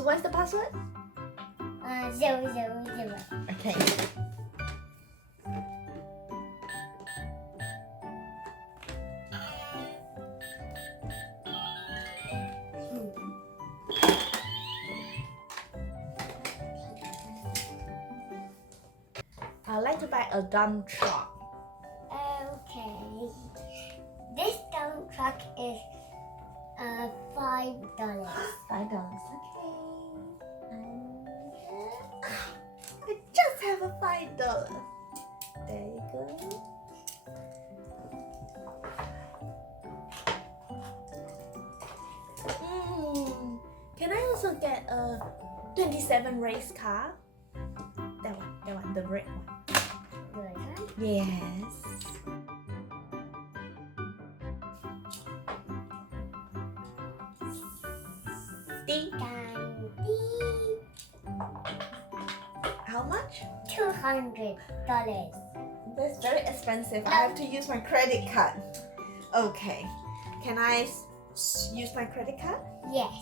So what's the password? 000. Okay. I'd like to buy a dump truck. Okay. This dump truck is $5. $5. Okay. I just have a $5. There you go. Can I also get a 27 race car? That one, the red one. Good one. Yes. Ding. How much? $200. That's very expensive. I have to use my credit card. Okay. Can I use my credit card? Yes.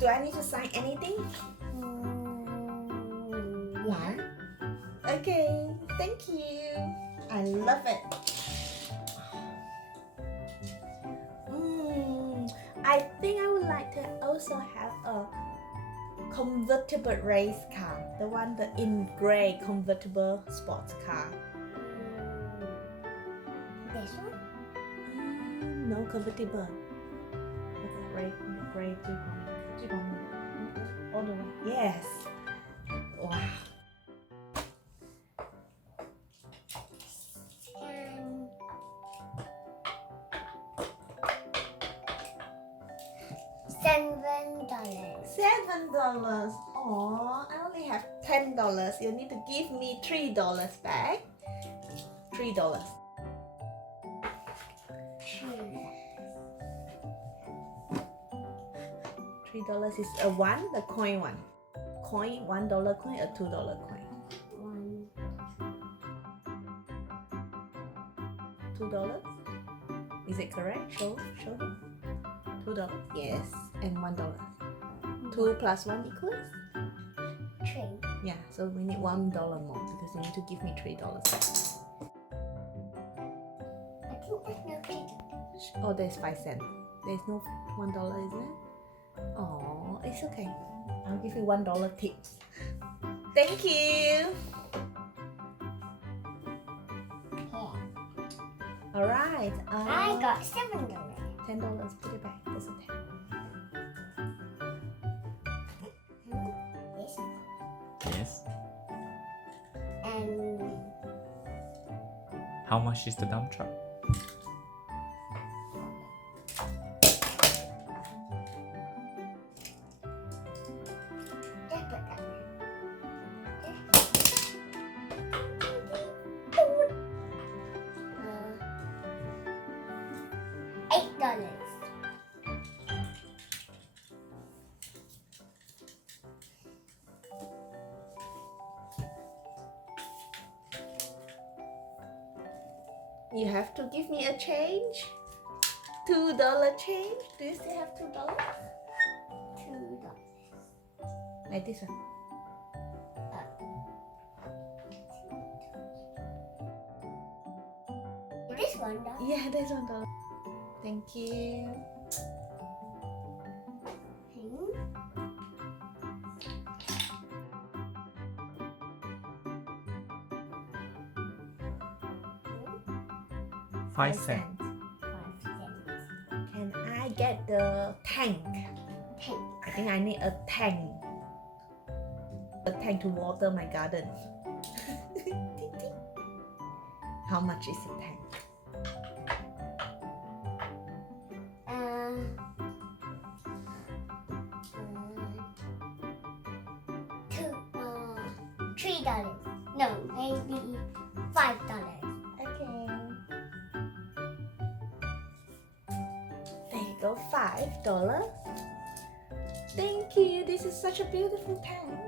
Do I need to sign anything? Yeah. Okay. Thank you. I love it. I think I would like to also have a convertible race car. The one in gray convertible sports car. This one? No, convertible. What's that gray all the way. Yes. Wow. $7. Oh, I only have $10. You need to give me $3 back. $3. $3 is a one, the coin one. Coin, $1 coin or $2 coin? $2? Is it correct? Show him. $2. Yes, and $1. 2 plus 1 equals? 3. Yeah, so we need $1 more because you need to give me $3. I think there's no $3. Oh, there's 5 cents. There's no $1, is it? Oh, it's okay. I'll give you $1 tips. Thank you. Yeah. Alright. I got $7. $10. Put it back. That's okay. This. Yes. And How much is the dump truck? just put that there. $8. You have to give me a change. $2 change. Do you still have $2? $2. Like this one. This $1. Yeah, there's $1. Thank you. Five cents. 5 cents. Can I get the tank? Tank. I think I need a tank. A tank to water my garden. How much is a tank? $3. No, maybe $5. Okay. There you go, $5. Thank you. This is such a beautiful tank.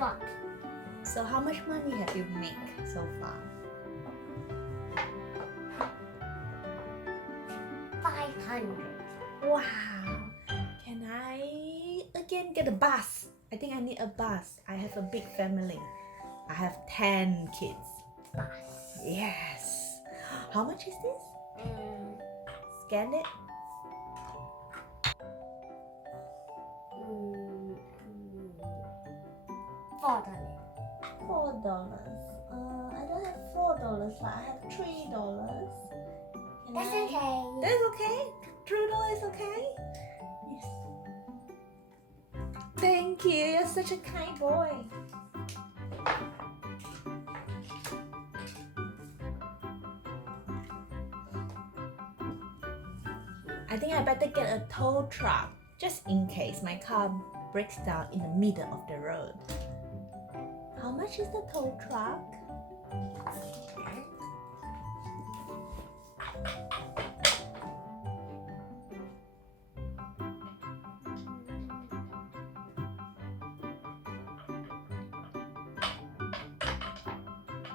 lot. So how much money have you made so far? 500. Wow. Can I again get a bus? I think I need a bus. I have a big family. I have 10 kids. Bus. Yes. How much is this? Scan it. $4. $4. I don't have $4, but I have $3. That's okay. That's okay? $3 is okay? Yes. Thank you. You're such a kind boy. I think I better get a tow truck just in case my car breaks down in the middle of the road. How much is the tow truck?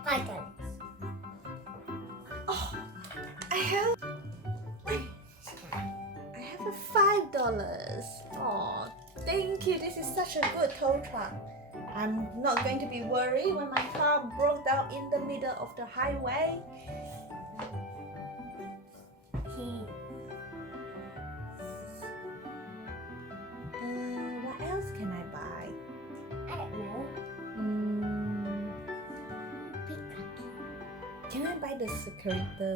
$5. Oh, I have a $5. Oh, thank you. This is such a good tow truck. I'm not going to be worried when my car broke down in the middle of the highway. What else can I buy? I don't know. Can I buy the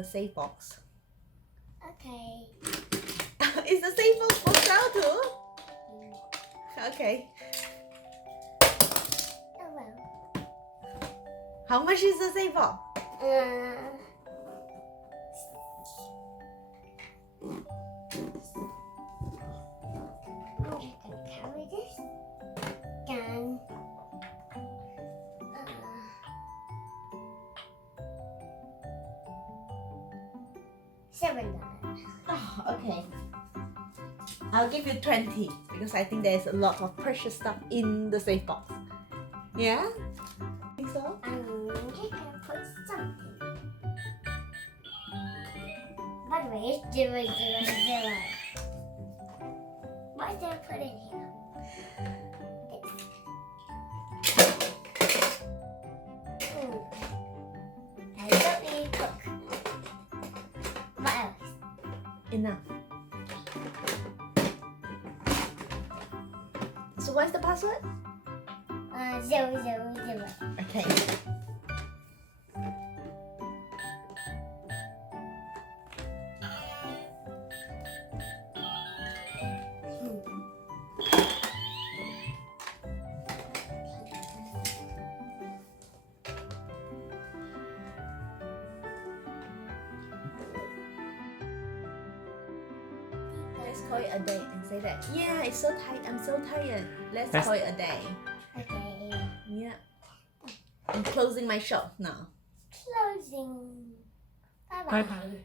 safe box? Okay. Is the safe box for sale too? Okay. Oh well. How much is the safe box? I'm just gonna carry this. Done. $7. Oh, okay. I'll give you 20 because I think there's a lot of precious stuff in the safe box. Yeah? Think so? I'm just gonna put something. By the way, it's 0, 0, 0. What did I put in here? I don't need to cook. What else? Enough. So what's the password? 0, 0, 0. Okay. Let's call it a day and say that. Yeah, it's so tight. I'm so tired. Let's Yes. call it a day. Okay. Yeah. I'm closing my shop now. Closing. Bye Bye bye. bye.